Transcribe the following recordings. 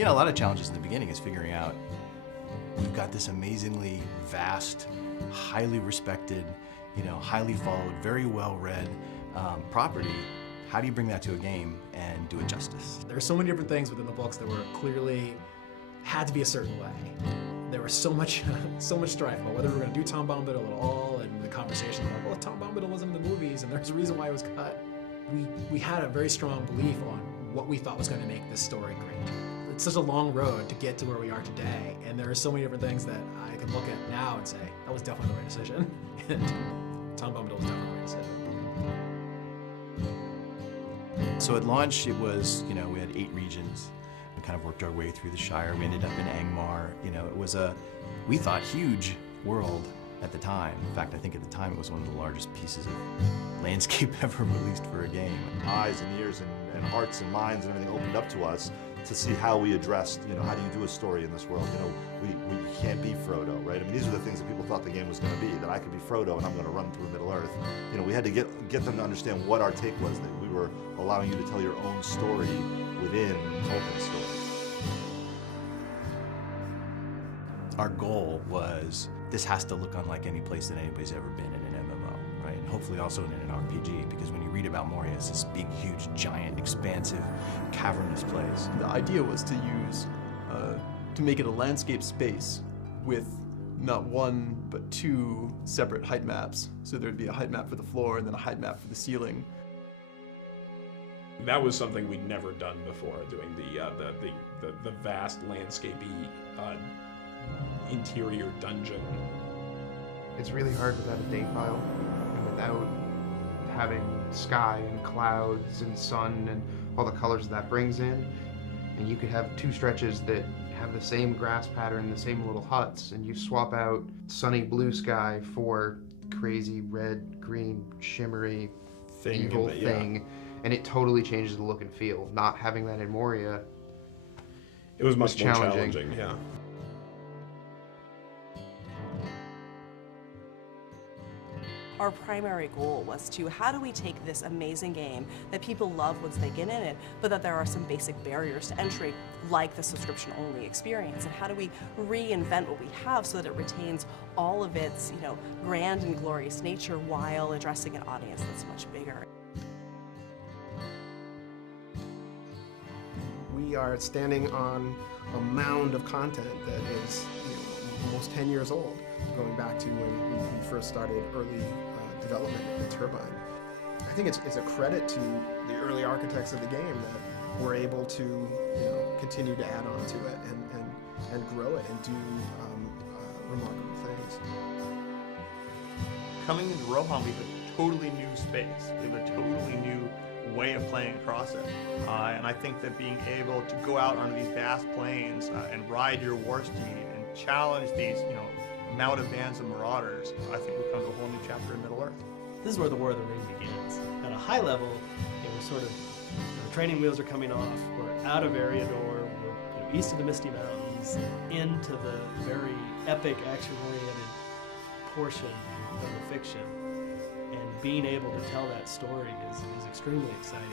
You know, a lot of challenges in the beginning is figuring out, we've got this amazingly vast, highly respected, you know, highly followed, very well-read property. How do you bring that to a game and do it justice? There are so many different things within the books that were clearly had to be a certain way. There was so much strife about whether we were going to do Tom Bombadil at all, and the conversation about, well, Tom Bombadil wasn't in the movies, and there's a reason why it was cut. We had a very strong belief on what we thought was going to make this story great. It's such a long road to get to where we are today, and there are so many different things that I can look at now and say, that was definitely the right decision, and Tom Bombadil was definitely the right decision. So at launch, it was, you know, we had 8 regions. We kind of worked our way through the Shire. We ended up in Angmar. You know, it was a, we thought, huge world at the time. In fact, I think at the time it was one of the largest pieces of landscape ever released for a game. Eyes and ears and hearts and minds and everything opened up to us to see how we addressed, you know, how do you do a story in this world? You know, we can't be Frodo, right? I mean, these are the things that people thought the game was going to be, that I could be Frodo and I'm going to run through Middle-earth. You know, we had to get them to understand what our take was, that we were allowing you to tell your own story within Tolkien's story. Our goal was, this has to look unlike any place that anybody's ever been in an MMO, right? And hopefully also in an RPG, because when you read about Moria, it's this big, huge, giant, expansive, cavernous place. The idea was to use, to make it a landscape space with not one, but 2 separate height maps. So there'd be a height map for the floor and then a height map for the ceiling. That was something we'd never done before, doing the vast landscapey interior dungeon. It's really hard without a date file and without having sky and clouds and sun and all the colors that brings in. And you could have 2 stretches that have the same grass pattern, the same little huts, and you swap out sunny blue sky for crazy red, green, shimmery, evil thing, and it totally changes the look and feel. Not having that in Moria, it was much more challenging. challenging, yeah. Our primary goal was to, how do we take this amazing game that people love once they get in it, but that there are some basic barriers to entry, like the subscription-only experience, and how do we reinvent what we have so that it retains all of its, you know, grand and glorious nature while addressing an audience that's much bigger. We are standing on a mound of content that is, you know, almost 10 years old, going back to when we first started early development of the Turbine. I think it's a credit to the early architects of the game that we're able to, you know, continue to add on to it and grow it and do remarkable things. Coming into Rohan, we have a totally new space. We have a totally new way of playing across it. And I think that being able to go out onto these vast plains and ride your war steed and challenge these, you know, mounted bands of marauders, I think we come to a whole new chapter in Middle-earth. This is where the War of the Ring begins. At a high level, it was sort of, the training wheels are coming off, we're out of Eriador, we're, you know, east of the Misty Mountains, into the very epic, action-oriented portion of the fiction. And being able to tell that story is extremely exciting.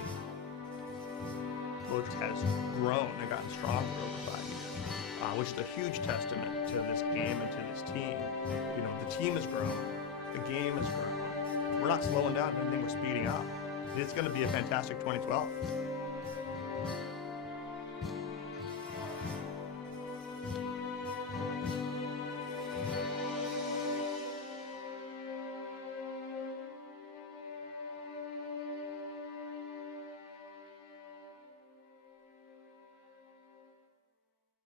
Book has grown and gotten stronger over 5 years. Which is a huge testament to this game and to this team. You know, the team has grown, the game has grown. We're not slowing down, anything, we're speeding up. It's going to be a fantastic 2012.